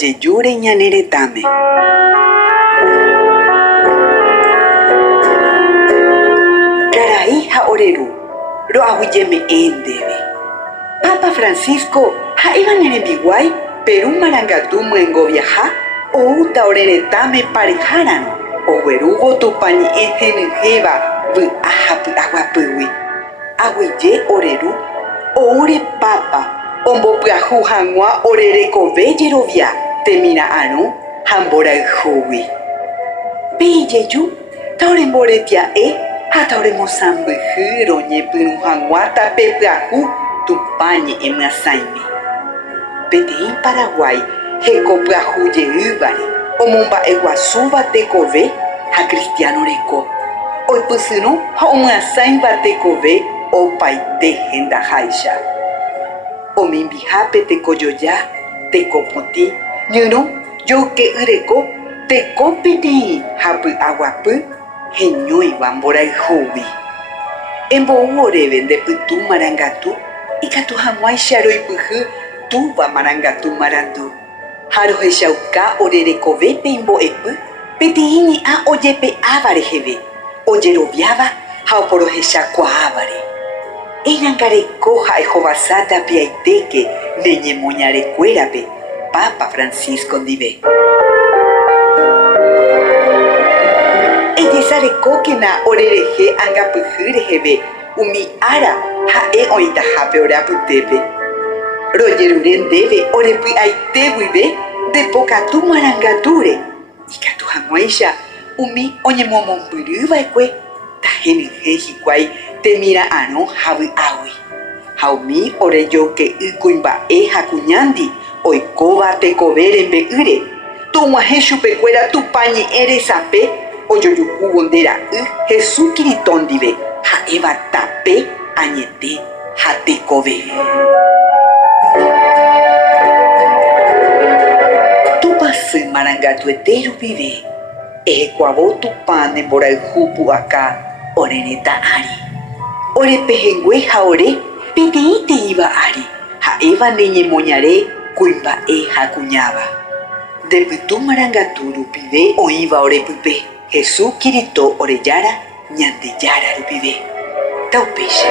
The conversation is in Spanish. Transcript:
ojejúre ñane retãme. Karai ha oreru ro'aguyjeme'ẽ ndéve. Papa Francisco ha'éva nerembiguái Peru marangatu myengo viaha oúta ore retãme Parejáramo oguerúvo tupañe'ẽ henyhẽva vy'a ha py'aguapýgui. Aguije oreru oúre Papa ombopyahu hag̃ua orerekove jerovia temira'ãrõ ha mborayhúgui. Pe'ijeju taoremboretia'e ha taoremosãmbyhy roñepyrũ hag̃ua tape pyahu tupañe'ẽ myasaimi. Peteĩ Paraguay heko pyahujeývare omomba'eguasúva tekove ha cristiano reko oipysyrõ ha omyasãiva tekove opaite hendaháicha. Omimbihápe tekojoja, tekopotĩ, ñyrõ jouke'y reko, teko peteĩ ha py'aguapy heñóiva mborayhúgui. Embo'u oréve ndepytũ marangatu ikatu hag̃uáicha roipyhy túva marangatu marandu. Ha rohechauka orerekovépe imbo'epy peteĩ ñe'ã ojepe'áva reheve, ojeroviáva ha oporohechakuaávare. Eñangareko ha'e hovasa tapiaitéke neñemoñarekuérape Papa Francisco ndive. Ejesarekókena orerehe angapyhy reheve umi ára ha'e oĩtahápe orapytépe. Rojerure ndéve orepy'aite guive ndepokatu marangatúre ikatu hag̃uáicha umi oñemomombyryva'ekue tahenyhẽ hikuái temira'ãrõ ha vy'águi. Ha umi orejouke'y kuimba'e ha kuñandi oikóva tekove rembe'ýre tug̃uahẽ chupekuéra tupañe'ẽ resape ojojukúvo nde ra'y Jesukirito ndive ha'éva tape añete ha tekove. Tupasy marangatuete rupive ehekuaavo Tupã nemborayhu pu'aka orereta ári. Orepehengue ha ore peteĩteĩva ári ha'éva neñemoñare kuimba'e ha kuñáva. Ndepytũ marangatu rupive oĩva orepype Jesukirito orejára Ñandejára rupive. Taupéicha.